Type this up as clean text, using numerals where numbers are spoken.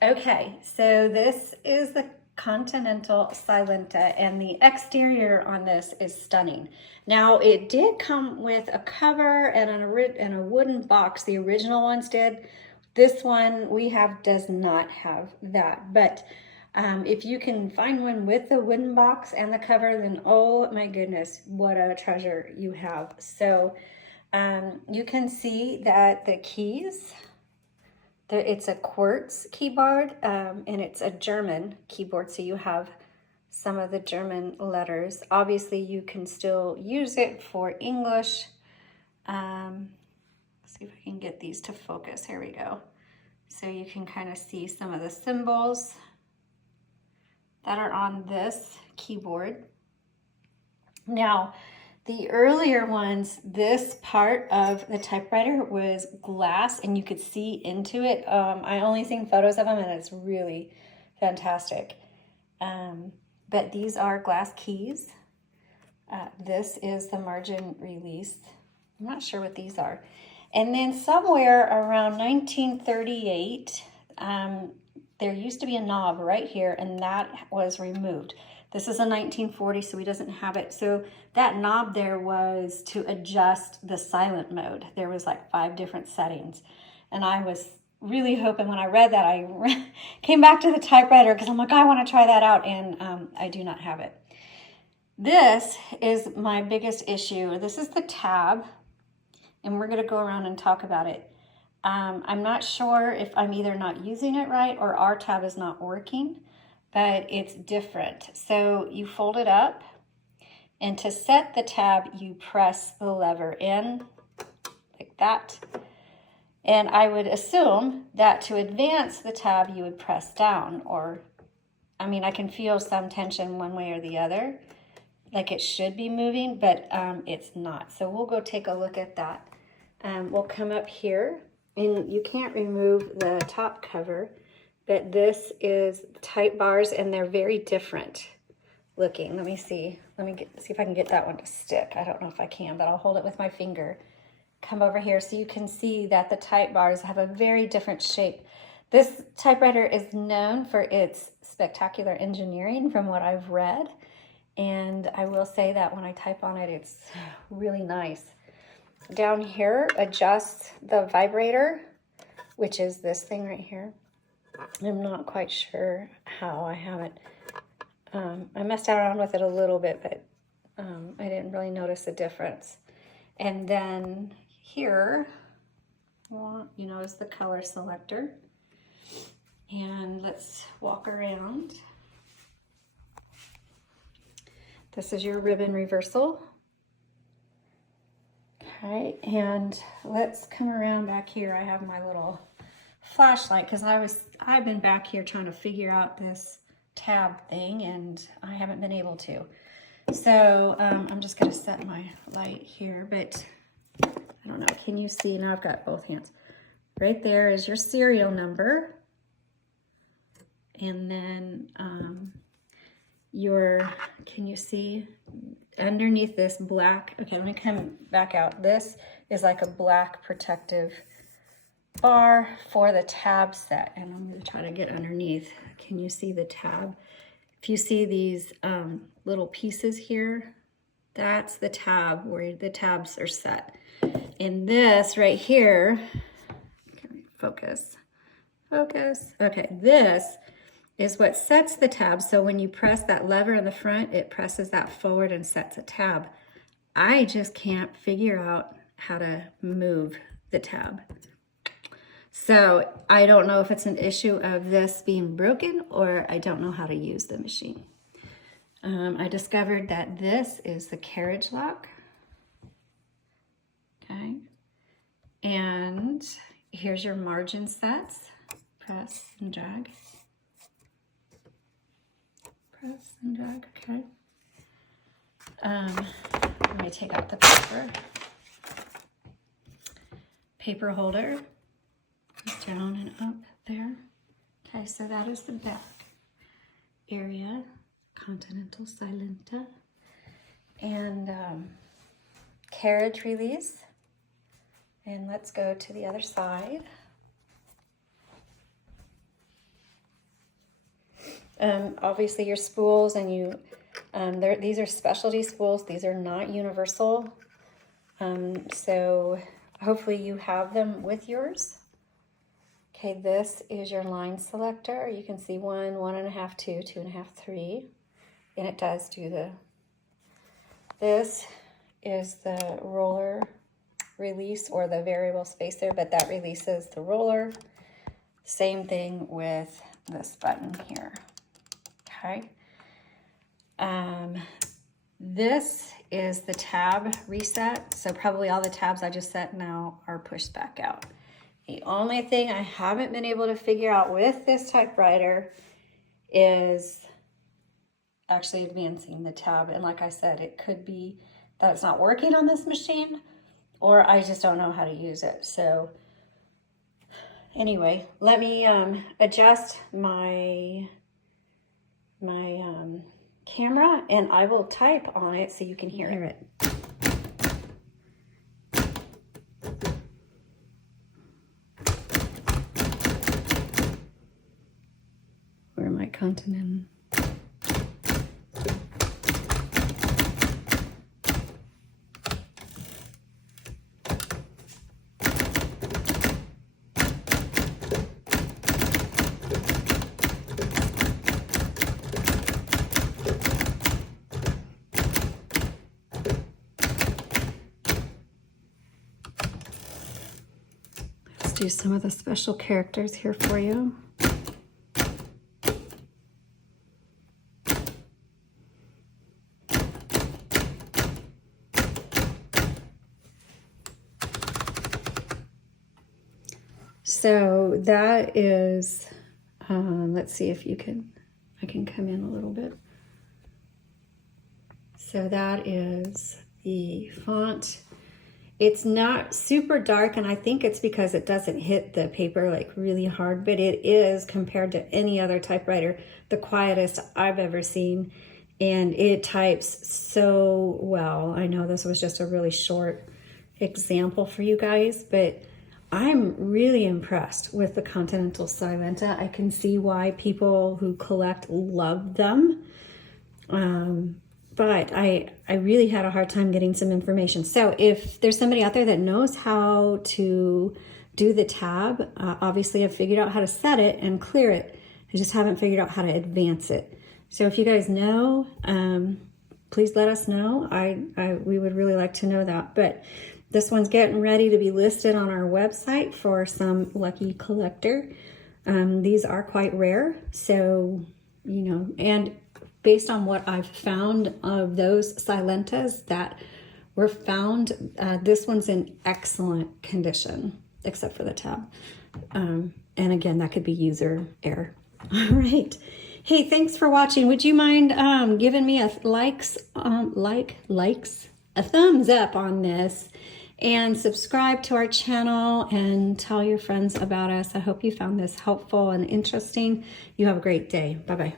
Okay, so this is the Continental Silenta, and the exterior on this is stunning. Now, it did come with a cover and a wooden box. The original ones did. This one we have does not have that, but if you can find one with the wooden box and the cover, then oh my goodness, what a treasure you have. So you can see that the keys, it's a quartz keyboard, and it's a German keyboard, so you have some of the German letters. Obviously, you can still use it for English. Let's see if I can get these to focus. Here we go. So you can kind of see some of the symbols that are on this keyboard. Now, the earlier ones, this part of the typewriter was glass and you could see into it. I only seen photos of them and it's really fantastic. But these are glass keys. This is the margin release. I'm not sure what these are. And then somewhere around 1938, there used to be a knob right here and that was removed. This is a 1940, so he doesn't have it. So that knob there was to adjust the silent mode. There was like 5 different settings. And I was really hoping when I read that, I came back to the typewriter because I'm like, I want to try that out. And I do not have it. This is my biggest issue. This is the tab. And we're going to go around and talk about it. I'm not sure if I'm either not using it right or our tab is not working. But it's different. So you fold it up, and to set the tab, you press the lever in like that. And I would assume that to advance the tab, you would press down, or, I mean, I can feel some tension one way or the other, like it should be moving, but it's not. So we'll go take a look at that. We'll come up here, and you can't remove the top cover. But this is type bars, and they're very different looking. Let me see. See if I can get that one to stick. I don't know if I can, but I'll hold it with my finger. Come over here so you can see that the type bars have a very different shape. This typewriter is known for its spectacular engineering from what I've read. And I will say that when I type on it, it's really nice. Down here, adjust the vibrator, which is this thing right here. I'm not quite sure how. I haven't. I messed around with it a little bit, but I didn't really notice a difference. And then here, well, you notice the color selector. And let's walk around. This is your ribbon reversal. Okay, and let's come around back here. I have my little flashlight because I've been back here trying to figure out this tab thing and I haven't been able to. So I'm just going to set my light here, but I don't know. Can you see? Now I've got both hands. Right there is your serial number. And then can you see underneath this black? Okay, let me come back out. This is like a black protective bar for the tab set, and I'm going to try to get underneath. Can you see the tab? If you see these little pieces here, that's the tab where the tabs are set. In this right here, focus. Okay, this is what sets the tab. So when you press that lever in the front, it presses that forward and sets a tab. I just can't figure out how to move the tab. So I don't know if it's an issue of this being broken or I don't know how to use the machine. I discovered that this is the carriage lock. Okay. And here's your margin sets. Press and drag. Press and drag, okay. Let me take out the paper holder. Down and up there. Okay, so that is the back area, Continental Silenta. And carriage release. And let's go to the other side. obviously your spools, and you, these are specialty spools. These are not universal. So hopefully you have them with yours. Okay, this is your line selector. You can see 1, 1.5, 2, 2.5, 3. And it does do the, this is the roller release or the variable spacer, but that releases the roller. Same thing with this button here. Okay. This is the tab reset. So probably all the tabs I just set now are pushed back out. The only thing I haven't been able to figure out with this typewriter is actually advancing the tab. And like I said, it could be that it's not working on this machine, or I just don't know how to use it. So anyway, let me adjust my camera, and I will type on it so you can hear it. Where am I? Continental. Do some of the special characters here for you. So that is, let's see if you can, I can come in a little bit. So that is the font. It's not super dark, and I think it's because it doesn't hit the paper like really hard, but it is, compared to any other typewriter, the quietest I've ever seen, and it types so well. I know this was just a really short example for you guys, but I'm really impressed with the Continental Silenta. I can see why people who collect love them. But I really had a hard time getting some information. So if there's somebody out there that knows how to do the tab, obviously I've figured out how to set it and clear it. I just haven't figured out how to advance it. So if you guys know, please let us know. We would really like to know that. But this one's getting ready to be listed on our website for some lucky collector. These are quite rare. So, you know, and based on what I've found of those Silentas that were found, this one's in excellent condition, except for the tab. And again, that could be user error. All right. Hey, thanks for watching. Would you mind giving me a a thumbs up on this, and subscribe to our channel and tell your friends about us. I hope you found this helpful and interesting. You have a great day. Bye-bye.